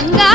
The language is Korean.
반가.